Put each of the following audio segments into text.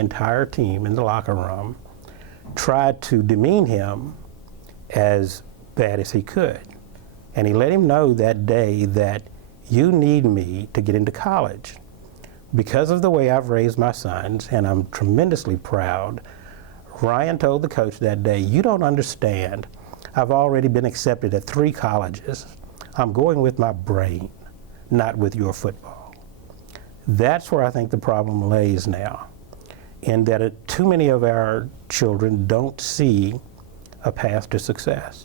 entire team in the locker room tried to demean him as bad as he could. And he let him know that day that you need me to get into college. Because of the way I've raised my sons, and I'm tremendously proud, Ryan told the coach that day, you don't understand. I've already been accepted at 3 colleges. I'm going with my brain, not with your football. That's where I think the problem lays now, in that too many of our children don't see a path to success.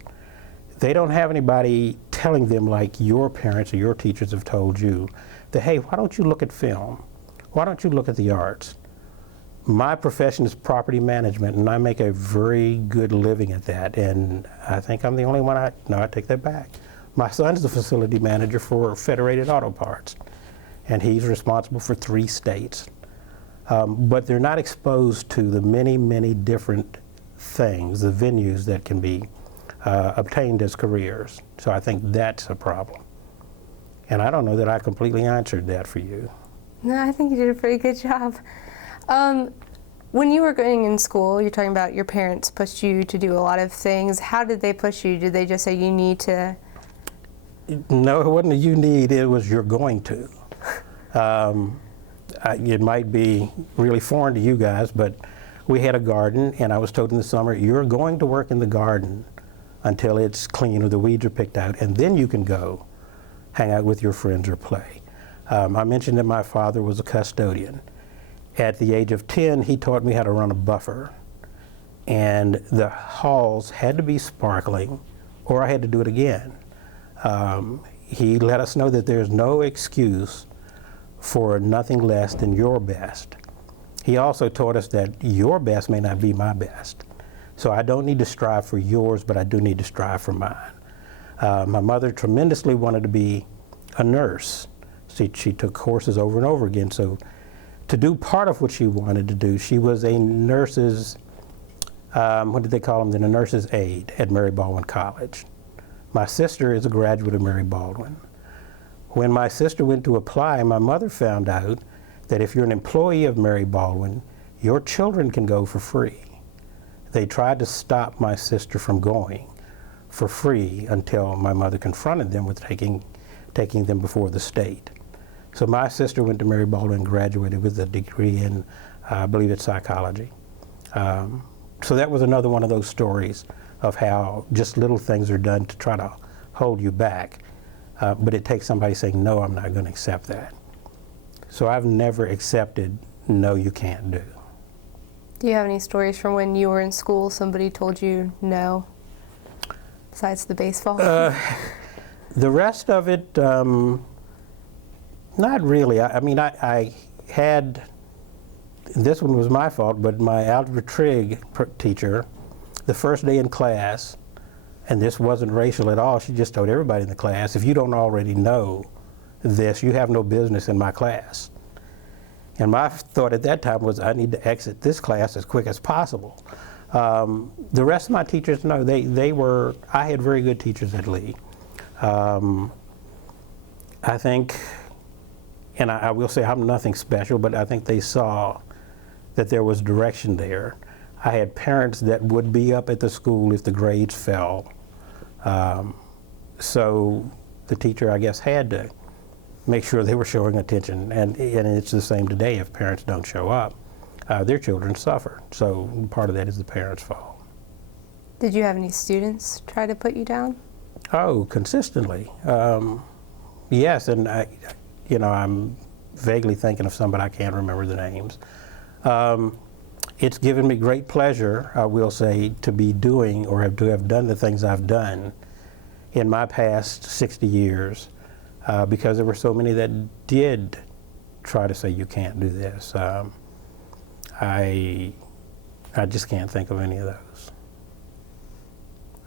They don't have anybody telling them, like your parents or your teachers have told you, that, hey, why don't you look at film? Why don't you look at the arts? My profession is property management, and I make a very good living at that, and I think I'm the only one. I take that back. My son's the facility manager for Federated Auto Parts, and he's responsible for 3 states. But they're not exposed to the many, many different things, the venues that can be obtained as careers. So I think that's a problem. And I don't know that I completely answered that for you. No, I think you did a pretty good job. When you were going in school, you're talking about your parents pushed you to do a lot of things. How did they push you? Did they just say you need to? No, it wasn't a you need, it was you're going to. It might be really foreign to you guys, but we had a garden, and I was told in the summer, you're going to work in the garden until it's clean or the weeds are picked out, and then you can go hang out with your friends or play. I mentioned that my father was a custodian. At the age of 10, he taught me how to run a buffer, and the halls had to be sparkling, or I had to do it again. He let us know that there's no excuse for nothing less than your best. He also taught us that your best may not be my best. So I don't need to strive for yours, but I do need to strive for mine. My mother tremendously wanted to be a nurse. She took courses over and over again. So to do part of what she wanted to do, she was a nurse's, what did they call them then? A nurse's aide at Mary Baldwin College. My sister is a graduate of Mary Baldwin. When my sister went to apply, my mother found out that if you're an employee of Mary Baldwin, your children can go for free. They tried to stop my sister from going for free until my mother confronted them with taking them before the state. So my sister went to Mary Baldwin and graduated with a degree in, I believe it's psychology. So that was another one of those stories of how just little things are done to try to hold you back. But it takes somebody saying, no, I'm not going to accept that. So I've never accepted, no, you can't do. Do you have any stories from when you were in school, somebody told you no, besides the baseball? The rest of it, not really. I mean, I had, this one was my fault, but my algebra trig teacher, the first day in class, and this wasn't racial at all, she just told everybody in the class, if you don't already know this, you have no business in my class. And my thought at that time was, I need to exit this class as quick as possible. The rest of my teachers, no, they were, I had very good teachers at Lee. I think, and I will say I'm nothing special, but I think they saw that there was direction there. I had parents that would be up at the school if the grades fell. So the teacher, I guess, had to make sure they were showing attention. And it's the same today. If parents don't show up, their children suffer. So part of that is the parents' fault. Did you have any students try to put you down? Oh, consistently. Yes, and I'm vaguely thinking of some, but I can't remember the names. It's given me great pleasure, I will say, to be doing or to have done the things I've done in my past 60 years because there were so many that did try to say you can't do this. I just can't think of any of those.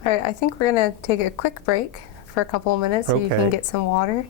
All right, I think we're going to take a quick break for a couple of minutes so you can get some water.